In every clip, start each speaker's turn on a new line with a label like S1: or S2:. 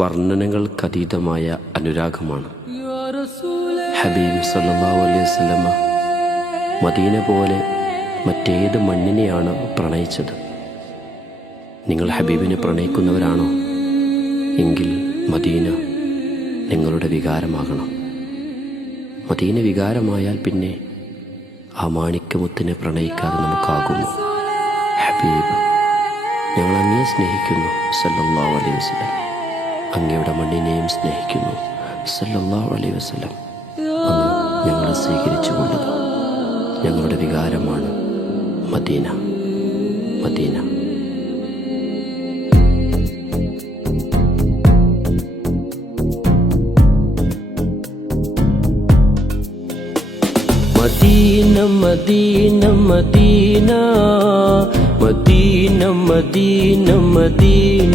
S1: വർണനകൾക്കതീതമായ അനുരാഗമാണ്. ഹബീബ് സല്ലാ അലൈഹി മദീന പോലെ മറ്റേത് മണ്ണിനെയാണ് പ്രണയിച്ചത്. നിങ്ങൾ ഹബീബിനെ പ്രണയിക്കുന്നവരാണോ? എങ്കിൽ മദീന നിങ്ങളുടെ വികാരമാകണം. മദീന വികാരമായാൽ പിന്നെ ആ മാണിക്യമുത്തിനെ പ്രണയിക്കാതെ നമുക്കാകുന്നു ഹബീബ് ഞങ്ങൾ അങ്ങേ സ്നേഹിക്കുന്നു സല്ലാ അലൈഹി വസല്ലം. അങ്ങയുടെ മണ്ണിനെയും സ്നേഹിക്കുന്നു. സല്ലല്ലാഹു അലൈഹി വസല്ലം. അങ്ങ് ഞങ്ങളെ സ്വീകരിച്ചു കൊണ്ടത് ഞങ്ങളുടെ വികാരമാണ് Medina. Medina. Medina Medina Medina. Medina Medina Medina.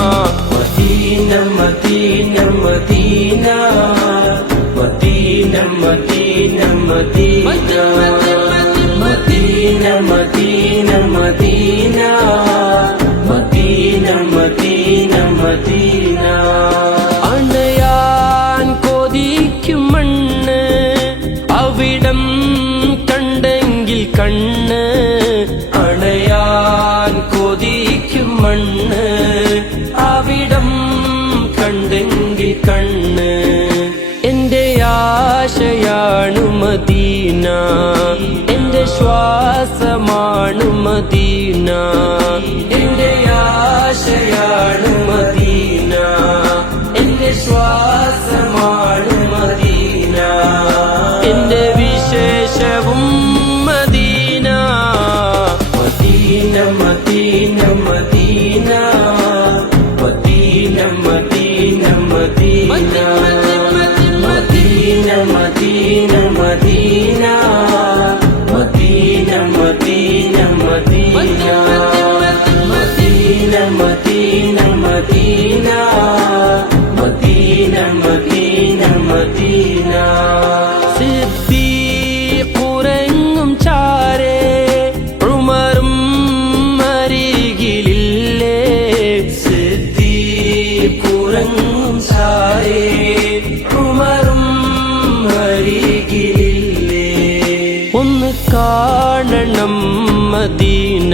S1: Medina Medina Medina. Medina Medina Medina. Medina Medina Medina. Medina Medina Medina. അണയാൻ കൊതിക്കും മണ്ണ് കണ്ടെങ്കിൽ കണ്ണ്. കണ്ണ്. എന്റെ ആശയാണു മദീന. എന്റെ ശ്വാസമാണു മദീന. എന്റെ ആശയാണു മദീന. Medina ശരണം മദീന.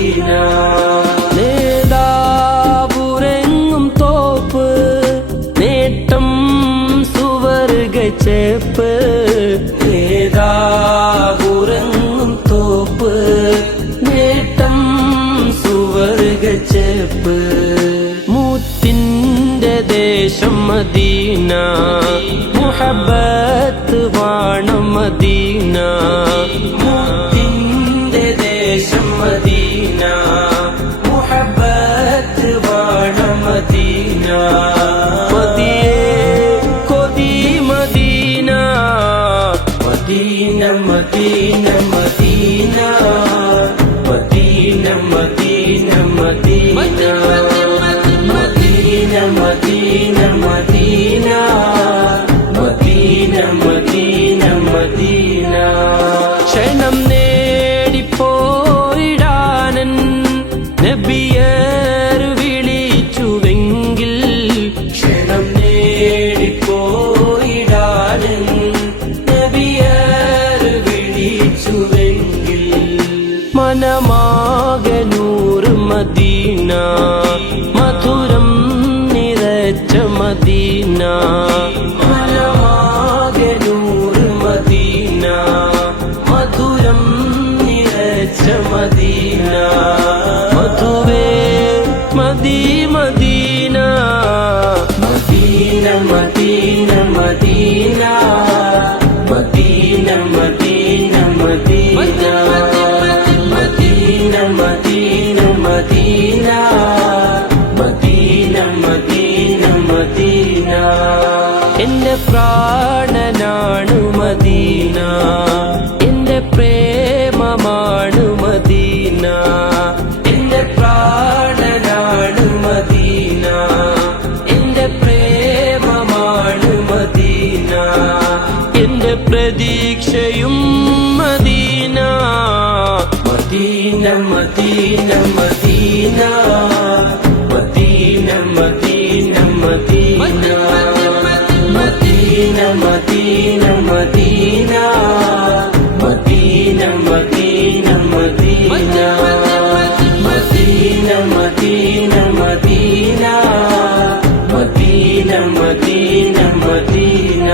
S1: ചേപ്പ്. മൂത്തിന്റെ ദേശം മദീന. മുഹബത്ത് വാണം മദീന. മൂത്തിന്റെ ദേശം മദീന. മുഹബത്ത് വാണം Medina. Medina Medina Medina. Medina Medina Medina Medina Medina Medina Medina Medina Medina Medina ക്ഷണം Medina Medina. Medina Medina Medina. Medina Medina Medina. Medina Medina Medina. എന്റെ പ്രാണനാണു മദീന. എന്റെ പ്രേമമാണു പ്രതീക്ഷയും Medina. Medina Medina Medina. Medina Medina Medina. Medina Medina Medina. Medina Medina Medina. Medina Medina Medina. Medina Medina Medina.